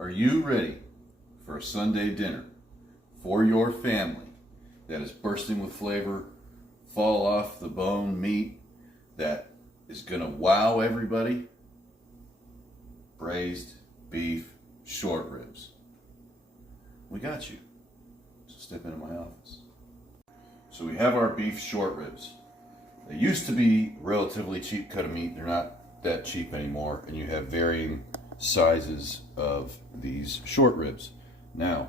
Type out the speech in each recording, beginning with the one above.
Are you ready for a Sunday dinner for your family that is bursting with flavor, fall off the bone meat that is going to wow everybody? Braised beef short ribs. We got you. So step into my office. So we have our beef short ribs. They used to be relatively cheap cut of meat. They're not that cheap anymore, and you have varying sizes of these short ribs. Now,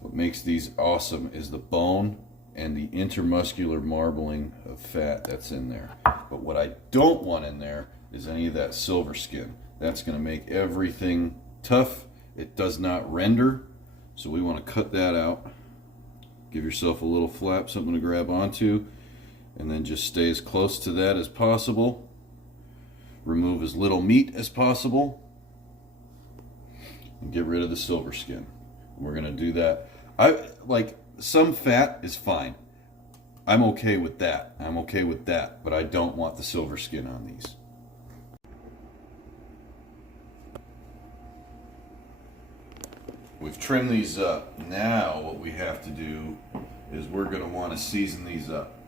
what makes these awesome is the bone and the intermuscular marbling of fat that's in there. But what I don't want in there is any of that silver skin. That's going to make everything tough. It does not render, so we want to cut that out. Give yourself a little flap, something to grab onto, and then just stay as close to that as possible. Remove as little meat as possible and get rid of the silver skin. We're going to do that. Some fat is fine. I'm okay with that. But I don't want the silver skin on these. We've trimmed these up. Now what we have to do is we're going to want to season these up.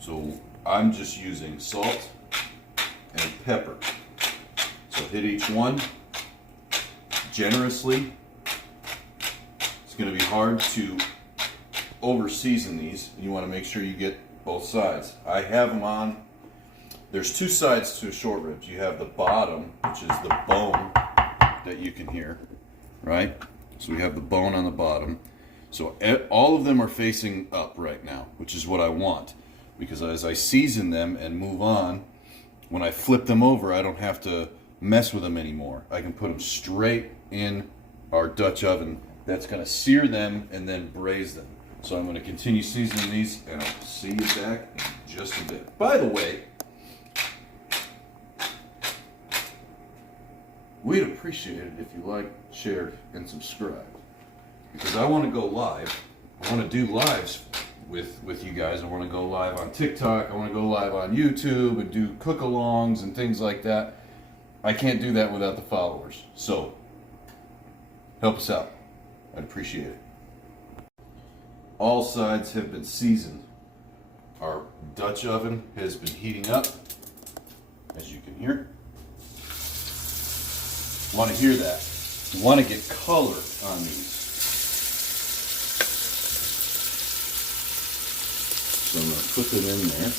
So I'm just using salt and pepper. So hit each one generously. It's going to be hard to over season these. You want to make sure you get both sides. I have them on. There's two sides to short ribs. You have the bottom, which is the bone that you can hear, right? So we have the bone on the bottom. So all of them are facing up right now, which is what I want. Because as I season them and move on, when I flip them over, I don't have to mess with them anymore. I can put them straight in our Dutch oven. That's going to sear them and then braise them. So I'm going to continue seasoning these, and I'll see you back in just a bit. By the way, we'd appreciate it if you liked, shared, and subscribed. Because I want to go live. I want to do lives with you guys. I want to go live on TikTok. I want to go live on YouTube and do cook-alongs and things like that. I can't do that without the followers. So, help us out. I'd appreciate it. All sides have been seasoned. Our Dutch oven has been heating up, as you can hear. Want to hear that. You want to get color on these. So I'm going to put them in there.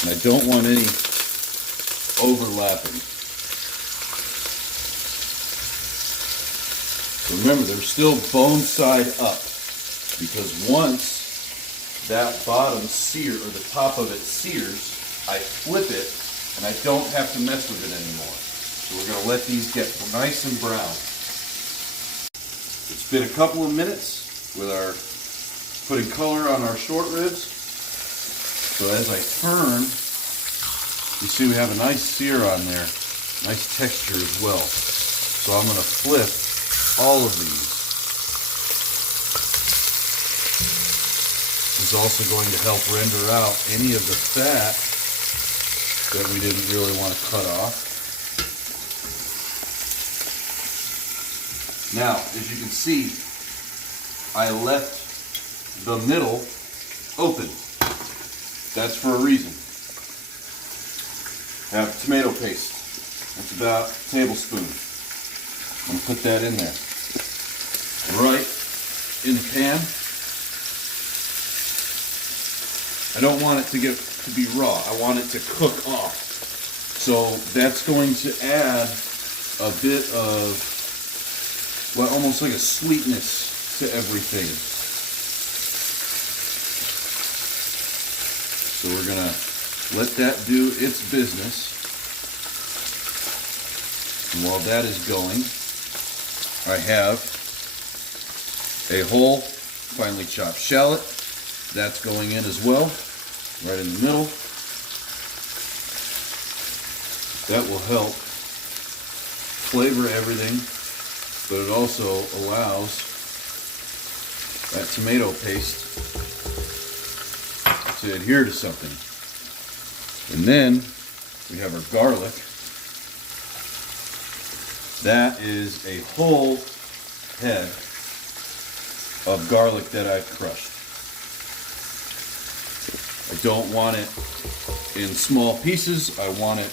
And I don't want any overlapping. So remember, they're still bone side up, because once that bottom sear, or the top of it sears, I flip it, and I don't have to mess with it anymore. So we're going to let these get nice and brown. It's been a couple of minutes with our putting color on our short ribs. So as I turn, you see we have a nice sear on there, nice texture as well. So I'm going to flip all of these. This is also going to help render out any of the fat that we didn't really want to cut off. Now, as you can see, I left the middle open. That's for a reason. I have tomato paste. That's about a tablespoon. I'm going to put that in there. Right in the pan. I don't want it to be raw. I want it to cook off. So that's going to add a bit of, well, almost like a sweetness to everything. So we're going to let that do its business. And while that is going, I have a whole finely chopped shallot. That's going in as well, right in the middle. That will help flavor everything, but it also allows that tomato paste to adhere to something. And then we have our garlic. That is a whole head of garlic that I've crushed. I don't want it in small pieces. I want it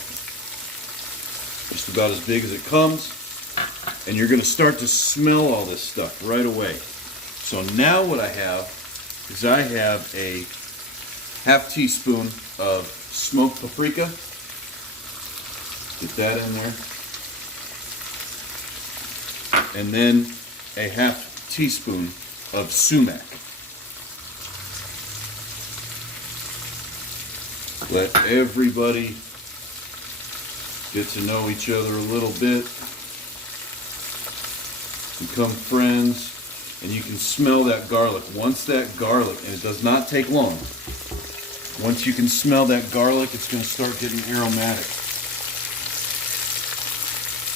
just about as big as it comes. And you're going to start to smell all this stuff right away. So now what I have is I have a half teaspoon of smoked paprika. Get that in there. And then a half teaspoon of sumac. Let everybody get to know each other a little bit. Become friends. And you can smell that garlic. Once that garlic, and it does not take long, once you can smell that garlic, it's going to start getting aromatic.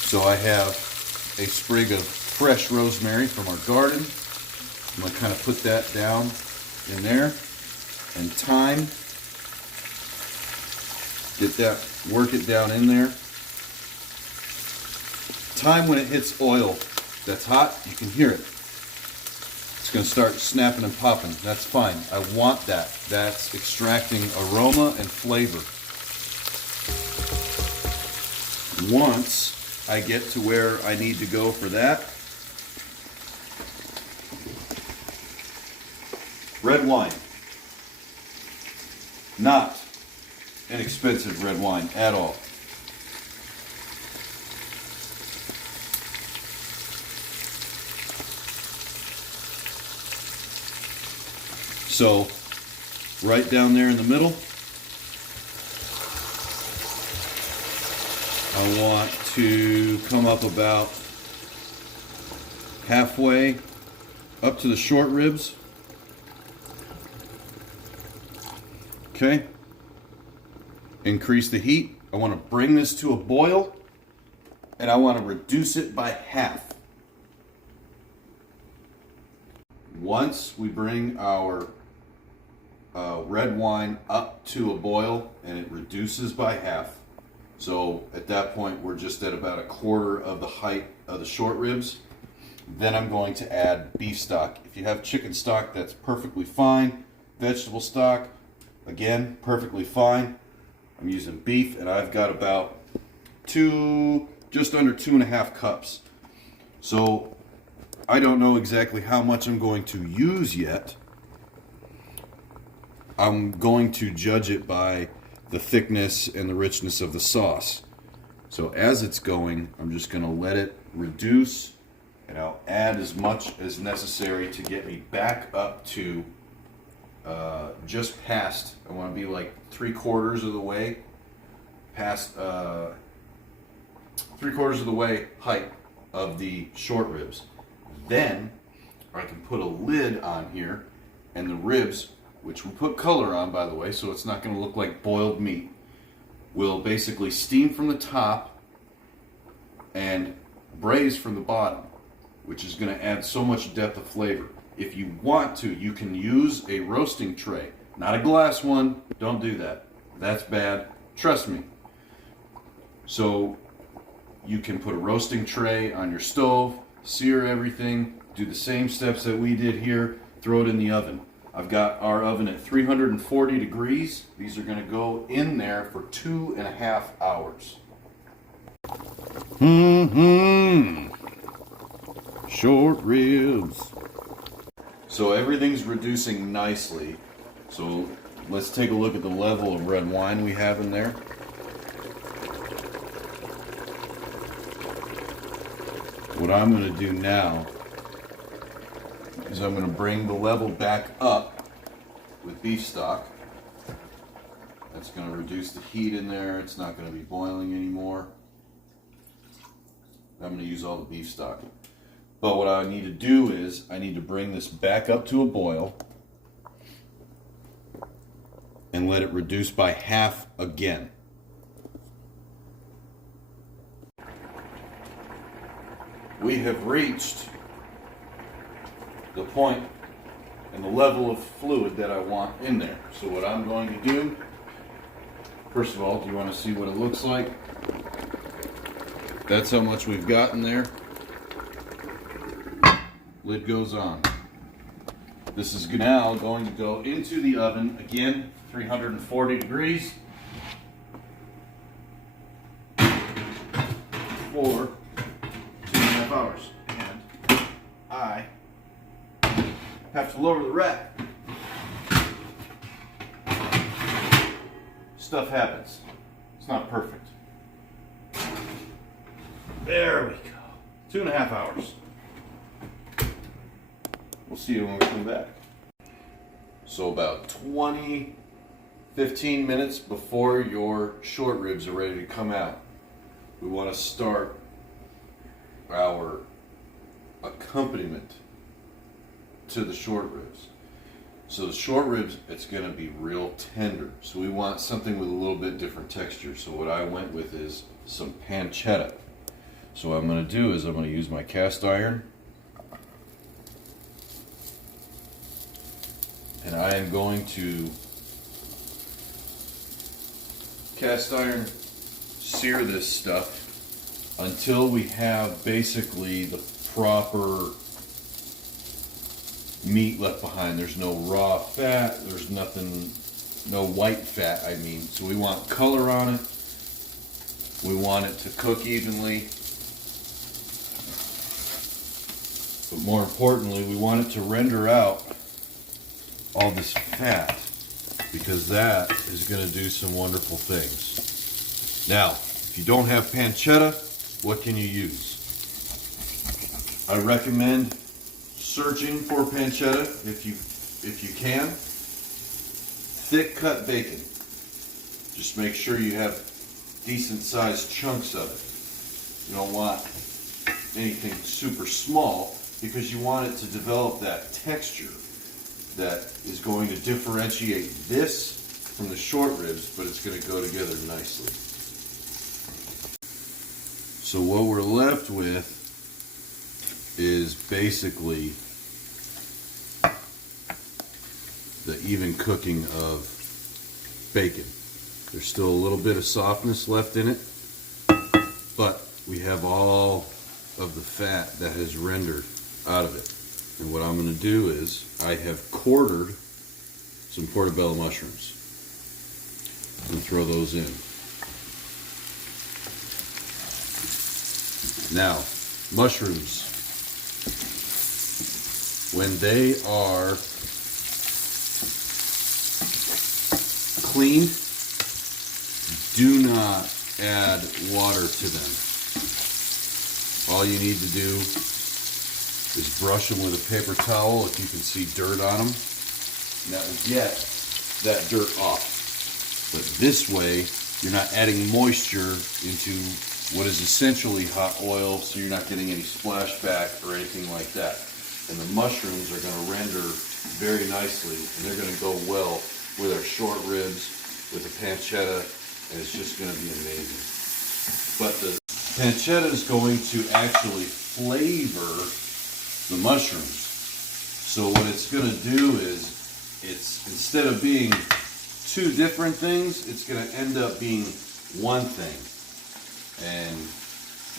So I have a sprig of fresh rosemary from our garden. I'm going to kind of put that down in there. And thyme. Get that, work it down in there. Thyme, when it hits oil that's hot, you can hear it. It's going to start snapping and popping. That's fine. I want that. That's extracting aroma and flavor. Once I get to where I need to go for that, red wine. Not inexpensive red wine at all. So, right down there in the middle, I want to come up about halfway up to the short ribs. Okay. Increase the heat. I want to bring this to a boil, and I want to reduce it by half. Once we bring our red wine up to a boil and it reduces by half, so at that point we're just at about a quarter of the height of the short ribs, then I'm going to add beef stock. If you have chicken stock, that's perfectly fine. Vegetable stock, again, perfectly fine. I'm using beef, and I've got about just under 2.5 cups. So I don't know exactly how much I'm going to use yet. I'm going to judge it by the thickness and the richness of the sauce. So as it's going, I'm just going to let it reduce, and I'll add as much as necessary to get me back up to just past, I want to be like 3/4 of the way past, 3/4 of the way height of the short ribs. Then I can put a lid on here, and the ribs, which we put color on, by the way, so it's not going to look like boiled meat, will basically steam from the top and braise from the bottom, which is going to add so much depth of flavor. If you want to, you can use a roasting tray. Not a glass one. Don't do that. That's bad. Trust me. So you can put a roasting tray on your stove, sear everything, do the same steps that we did here, throw it in the oven. I've got our oven at 340 degrees. These are going to go in there for 2.5 hours. Short ribs. So everything's reducing nicely. So let's take a look at the level of red wine we have in there. What I'm going to do now is I'm going to bring the level back up with beef stock. That's going to reduce the heat in there. It's not going to be boiling anymore. I'm going to use all the beef stock. But what I need to do is I need to bring this back up to a boil and let it reduce by half again. We have reached the point and the level of fluid that I want in there. So what I'm going to do First of all, do you want to see what it looks like? That's how much we've got in there. Lid goes on. This is now going to go into the oven, again, 340 degrees for 2.5 hours. And I have to lower the rack. Stuff happens. It's not perfect. There we go. 2.5 hours. We'll see you when we come back. So about 15 minutes before your short ribs are ready to come out, we want to start our accompaniment to the short ribs. So the short ribs, it's going to be real tender. So we want something with a little bit different texture. So what I went with is some pancetta. So what I'm going to do is I'm going to use my cast iron. And I am going to cast iron sear this stuff until we have basically the proper meat left behind. There's no raw fat, there's nothing, no white fat, I mean. So we want color on it. We want it to cook evenly. But more importantly, we want it to render out all this fat, because that is going to do some wonderful things. Now, if you don't have pancetta, what can you use? I recommend searching for pancetta if you can. Thick cut bacon. Just make sure you have decent sized chunks of it. You don't want anything super small, because you want it to develop that texture that is going to differentiate this from the short ribs, but it's going to go together nicely. So what we're left with is basically the even cooking of bacon. There's still a little bit of softness left in it, but we have all of the fat that has rendered out of it. And what I'm going to do is I have quartered some portobello mushrooms and throw those in. Now, mushrooms, when they are cleaned, do not add water to them. All you need to do is brush them with a paper towel if you can see dirt on them. And that will get that dirt off. But this way, you're not adding moisture into what is essentially hot oil, so you're not getting any splashback or anything like that. And the mushrooms are going to render very nicely, and they're going to go well with our short ribs, with the pancetta, and it's just going to be amazing. But the pancetta is going to actually flavor the mushrooms. So what it's going to do is, it's, instead of being two different things, it's going to end up being one thing. And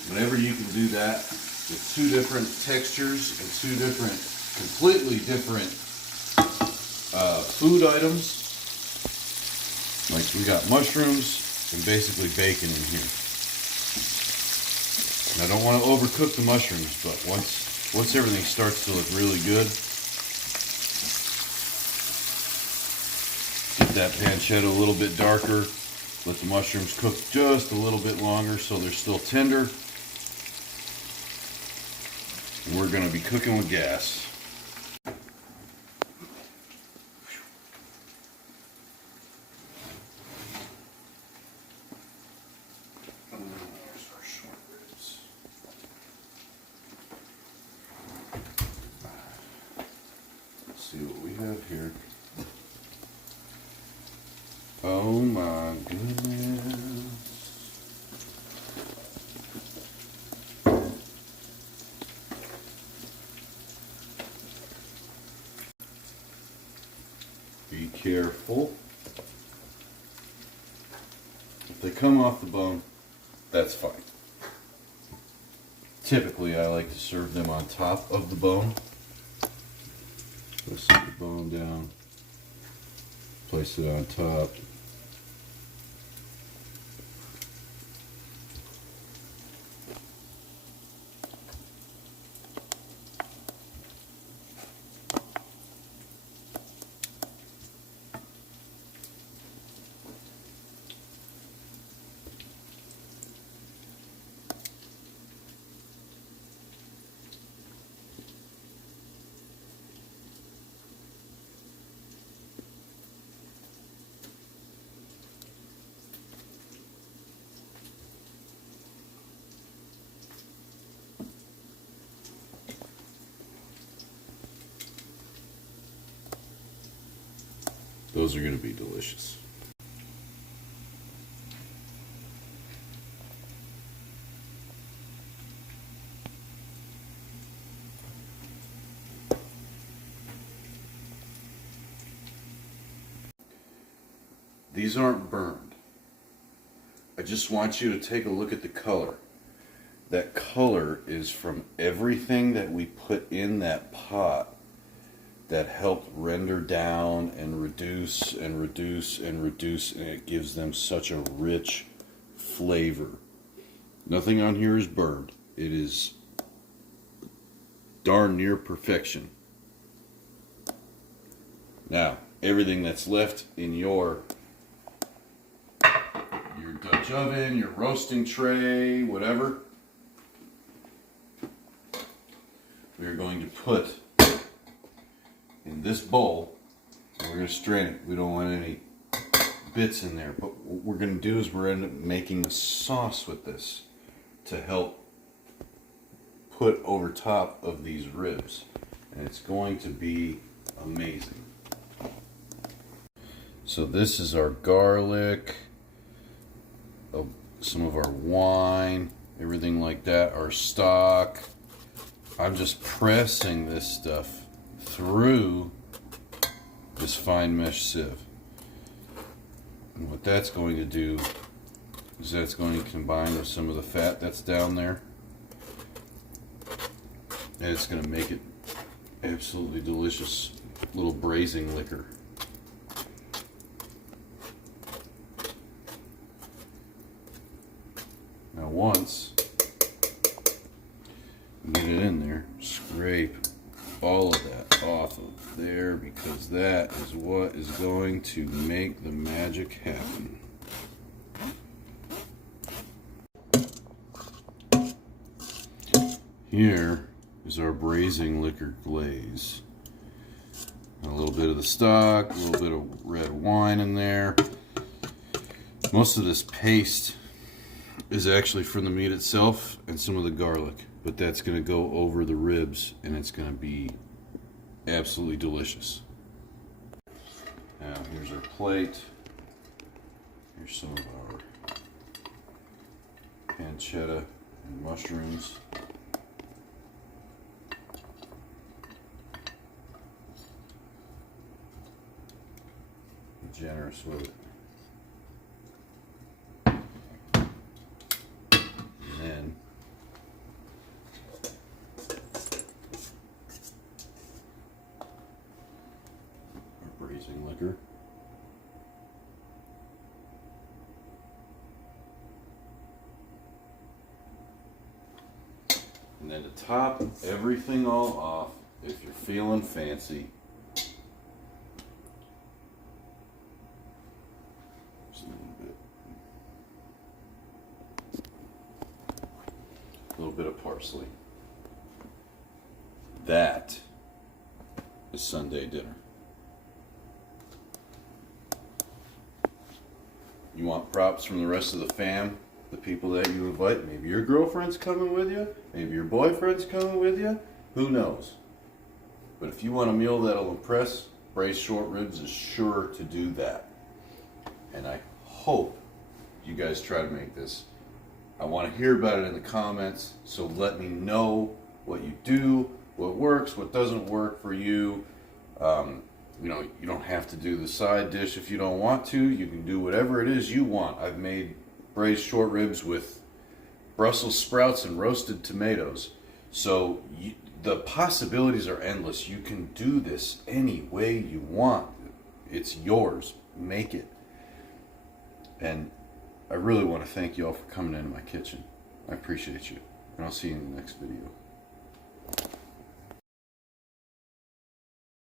whenever you can do that with two different textures and two different, completely different food items, like we got mushrooms and basically bacon in here. And I don't want to overcook the mushrooms, but once everything starts to look really good, get that pancetta a little bit darker, let the mushrooms cook just a little bit longer so they're still tender. We're going to be cooking with gas. See what we have here. Oh my goodness. Be careful. If they come off the bone, that's fine. Typically, I like to serve them on top of the bone. So set the bone down, place it on top. Those are going to be delicious. These aren't burned. I just want you to take a look at the color. That color is from everything that we put in that pot that helped render down and reduce and reduce and reduce, and it gives them such a rich flavor. Nothing on here is burned. It is darn near perfection. Now, everything that's left in your Dutch oven, your roasting tray, whatever, we are going to put in this bowl, and we're going to strain it. We don't want any bits in there, but what we're going to do is we're going to end up making a sauce with this to help put over top of these ribs, and it's going to be amazing. So this is our garlic, some of our wine, everything like that, our stock. I'm just pressing this stuff through this fine mesh sieve. And what that's going to do is that's going to combine with some of the fat that's down there, and it's going to make it absolutely delicious little braising liquor. Now once you get it in there, scrape all of that off of there, because that is what is going to make the magic happen. Here is our braising liquor glaze. A little bit of the stock, a little bit of red wine in there. Most of this paste is actually from the meat itself and some of the garlic, but that's going to go over the ribs and it's going to be absolutely delicious. Now here's our plate. Here's some of our pancetta and mushrooms. Be generous with it. And then our braising liquor. And then to top everything all off, if you're feeling fancy, just a little bit of parsley. That is Sunday dinner. You want props from the rest of the fam, the people that you invite. Maybe your girlfriend's coming with you, maybe your boyfriend's coming with you, who knows. But if you want a meal that'll impress, braised short ribs is sure to do that. And I hope you guys try to make this. I want to hear about it in the comments, so let me know what you do, what works, what doesn't work for you. You know, you don't have to do the side dish if you don't want to. You can do whatever it is you want. I've made braised short ribs with Brussels sprouts and roasted tomatoes. So the possibilities are endless. You can do this any way you want. It's yours. Make it. And I really want to thank you all for coming into my kitchen. I appreciate you. And I'll see you in the next video.